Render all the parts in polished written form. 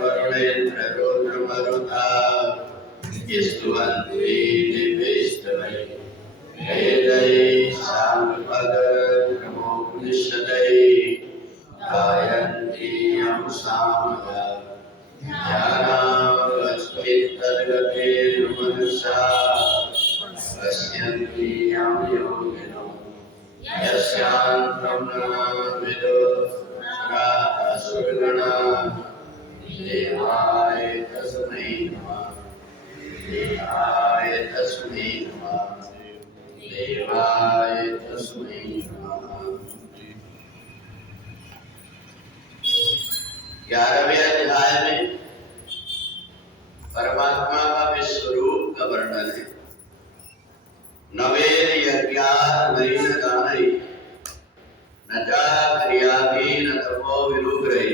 करुणेन्द्ररुद्रमरुता स्तुवन्ति दिव्यैस्तवैः वेदैः सामपदक्रमोपनिषदैः गायन्ति यं सामगा ध्यानावस्थितद्गतेर्मनसा पश्यन्ति यं योगिनो यस्यान्तं न विदुरासुरगणा देवाय तस्मै नमः देवाय तस्मै नमः देवाय तस्मै नमः। 11वें अध्याय में परमात्मा का विश्वरूप का वर्णन है। नवेद यज्ञात् नैन दानै न च क्रियाभिः न तपो विरूपैः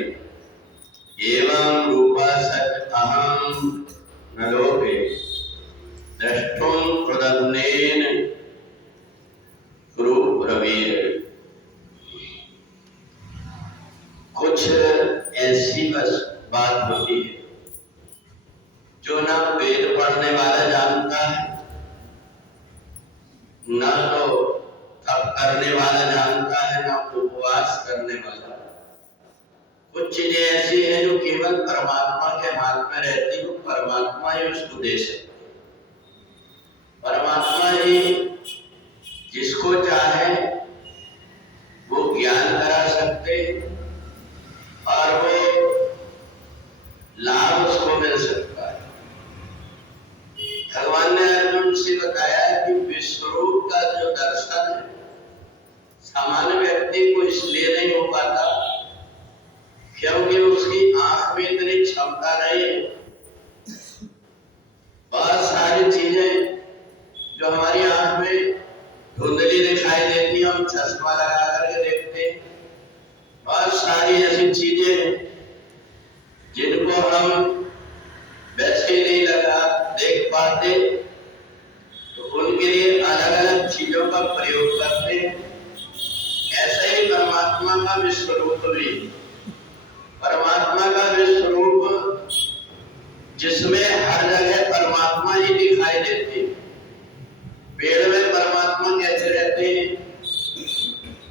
एवं रूपा सत् अहं न लोभे द्रष्टुं प्रदन्नेन गुरु ब्रवीर। कुछ ऐसी बस बात होती है जो ना वेद पढ़ने वाला जानता है, ना तो तप करने वाला जानता है, ना उपवास करने वाला। कुछ चीजें ऐसी हैं जो केवल परमात्मा के हाथ में रहती है। परमात्मा ही उसको दे सकते, परमात्मा ही जिसको चाहे वो ज्ञान करा सकते और वो लाभ उसको मिल सकता है। भगवान ने अर्जुन से बताया कि विश्वरूप का जो दर्शन है सामान्य व्यक्ति को इसलिए नहीं हो पाता क्योंकि उसकी आंख में इतनी क्षमता नहीं है। बहुत सारी चीजें जो हमारी आंख में धुंधली दिखाई देती है, हम चश्मा लगा करके देखते हैं। बहुत सारी ऐसी चीजें हैं जिनको हम वैसे नहीं लगा देख पाते, तो उनके लिए अलग अलग चीजों का प्रयोग करते हैं। ऐसे ही परमात्मा का विश्वरूप भी, परमात्मा का विश्वरूप जिसमें हर जगह परमात्मा ही दिखाई देते हैं। पेड़ में परमात्मा कैसे रहते हैं,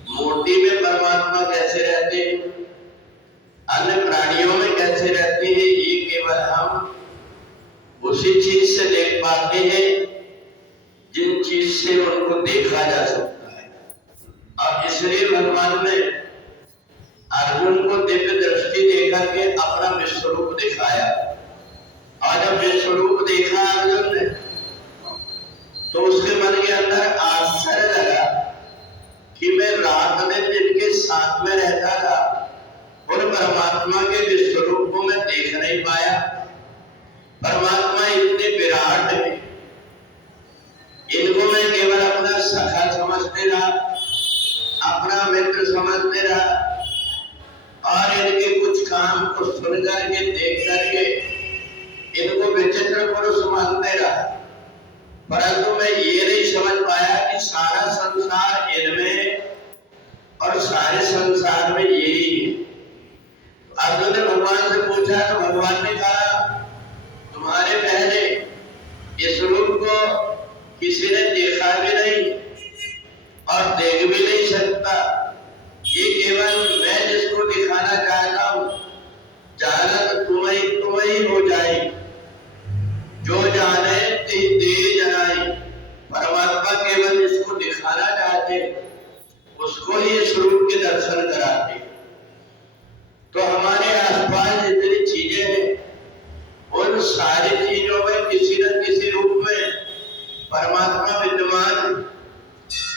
मूर्ति में परमात्मा कैसे रहते हैं, अन्य प्राणियों में कैसे रहते हैं, ये केवल हम उसी चीज से देख पाते हैं जिन चीज से उनको देखा जा सकता है। और इसलिए भगवान ने अर्जुन को दिव्य दृष्टि देकर के अपना विश्वरूप दिखाया। और जब विश्वरूप देखा अर्जुन ने तो उसके मन के अंदर आश्चर्य लगा कि मैं रात दिन जिनके साथ में रहता था उन परमात्मा के विश्वरूप को मैं देख नहीं पाया। परमात्मा इतने विराट है, इनको मैं केवल अपना सखा समझते रहा, अपना मित्र समझते रहा और इनके कुछ काम को सुन करके देख करके इनको विचित्र पुरुष मानते रहा। परंतु मैं ये नहीं समझ पाया कि सारा संसार इनमें और सारे संसार में यही है। अर्जुन ने भगवान से पूछा तो भगवान ने कहा तुम्हारे पहले इस रूप को किसी ने देखा भी नहीं और देख भी नहीं सकता। ये केवल मैं जिसको दिखाना चाहता हूँ, जानत तुम्हें हो जाए, जो जाने ते जनाई। परमात्मा केवल जिसको दिखाना चाहते उसको ही इस रूप के दर्शन कराते। तो हमारे आसपास जितनी चीजें हैं उन सारी चीजों में किसी न किसी रूप में परमात्मा विद्यमान है।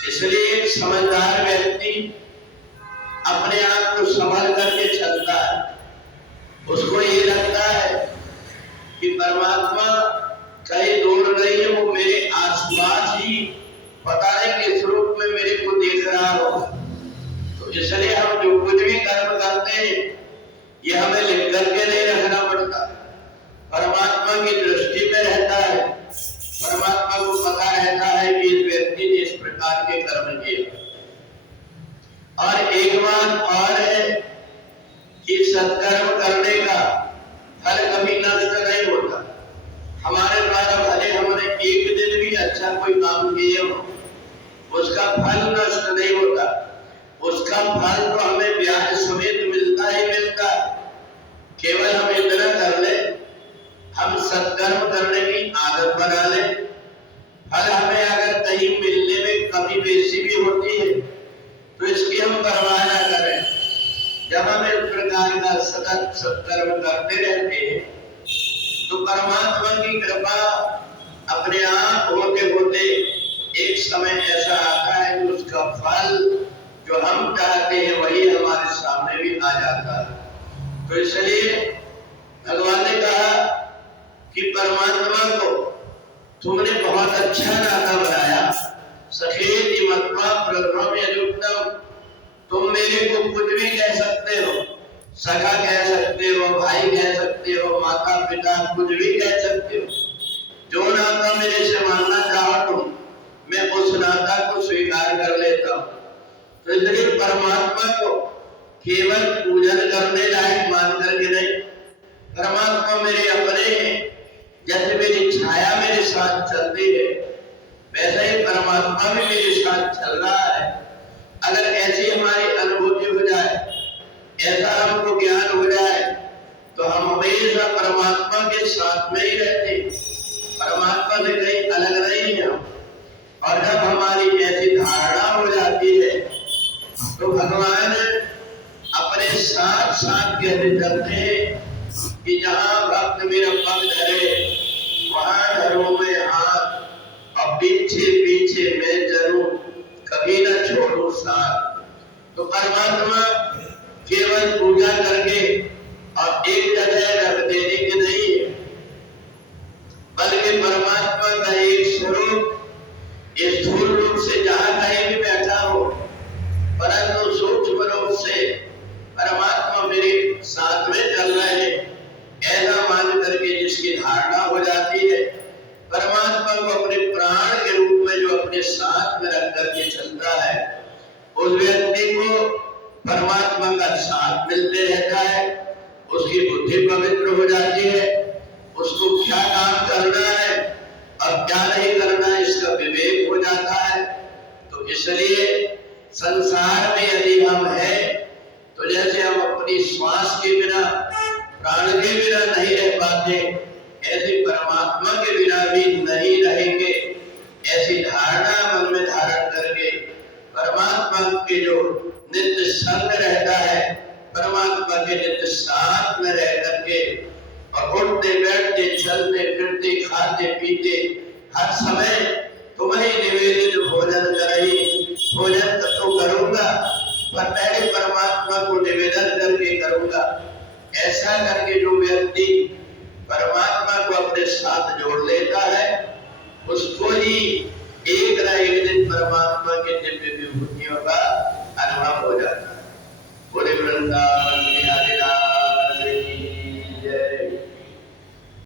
इसलिए एक समझदार व्यक्ति अपने आप को संभाल करके चलता है। उसको ये लगता है कि परमात्मा कहीं दूर नहीं है, वो मेरे आसपास ही पता नहीं किस रूप में मेरे को देख रहा होगा। तो इसलिए हम जो कुछ भी कर्म करते हैं ये हमें लिख करके नहीं रखना पड़ता, परमात्मा की दृष्टि में रहता है। परमात्मा को पता रहता है कि इस व्यक्ति ने इस प्रकार के कर्म किए। और एक बात और है कि सत्कर्म करने का अच्छा कोई काम किए हो, उसका फल नष्ट नहीं होता, उसका फल तो हमें ब्याज समेत मिलता ही मिलता। केवल हम इतना कर ले, हम सत्कर्म करने की आदत बना ले। फल हमें अगर कहीं मिलने में कमी बेसी भी होती है तो इसकी हम परवाह न करें। जब हम इस प्रकार का सतत सत्कर्म करते रहते हैं तो परमात्मा की कृपा अपने आप होते होते एक समय ऐसा आता है कि उसका फल जो हम चाहते हैं वही हमारे सामने भी आ जाता है। तो इसलिए भगवान ने कहा कि परमात्मा को तुमने बहुत अच्छा नाता बनाया। सखेति मत्वा प्रभ्रम यदुक्तम, तुम मेरे को कुछ भी कह सकते हो, सखा कह सकते हो, भाई कह सकते हो, माता पिता कुछ भी कह सकते हो। जो नाता मेरे से मानना चाहो तुम, मैं उस नाता को स्वीकार कर लेता हूँ। तो इसलिए परमात्मा को केवल पूजन करने लायक मान करके नहीं, परमात्मा मेरे अपने हैं। जैसे मेरी छाया मेरे साथ चलती है वैसे ही परमात्मा भी मेरे साथ चल रहा है। अगर ऐसी हमारी अनुभूति हो जाए, ऐसा हमको ज्ञान हो जाए तो हम हमेशा परमात्मा के साथ में ही रहते, परमात्मा से कहीं अलग नहीं है। और जब हमारी ऐसी धारणा हो जाती है तो भगवान अपने साथ साथ कहते चलते हैं कि जहां भक्त मेरा पग धरे वहां धरो मैं हाथ, और पीछे पीछे मैं जरूर कभी न छोड़ू साथ। तो परमात्मा केवल पूजा करके और एक जगह रख देने की नहीं है, बल्कि परमात्मा का एक स्वरूप स्थूल रूप से जहां कहीं भी बैठा हो, परंतु सूक्ष्म रूप से परमात्मा मेरे साथ में चल रहे हैं, ऐसा मान करके जिसकी धारणा हो जाती है, परमात्मा को अपने प्राण के रूप में जो अपने साथ में रख करके चलता है, उस व्यक्ति को परमात्मा का साथ मिलते रहता है। उसकी बुद्धि पवित्र हो जाती है, उसको क्या काम करना है और क्या नहीं करना है इसका विवेक हो जाता है। तो इसलिए संसार में यदि हम हैं तो जैसे हम अपनी श्वास के बिना, प्राण के बिना नहीं रह पाते, ऐसे परमात्मा के बिना भी नहीं रहेंगे। ऐसी धारणा मन में धारण करके परमात्मा के जो नित्य संग रहता है, परमात्मा के नित्य साथ में रह करके और उठते बैठते चलते फिरते खाते पीते हर समय तुम्हें निवेदित भोजन कराई। भोजन तो करूंगा पर पहले परमात्मा को निवेदन करके करूंगा। ऐसा करके जो व्यक्ति परमात्मा को अपने साथ जोड़ लेता है उसको ही एक न एक दिन परमात्मा के दिव्य विभूतियों का अनुभव हो जाता है। बोले वृंदावन।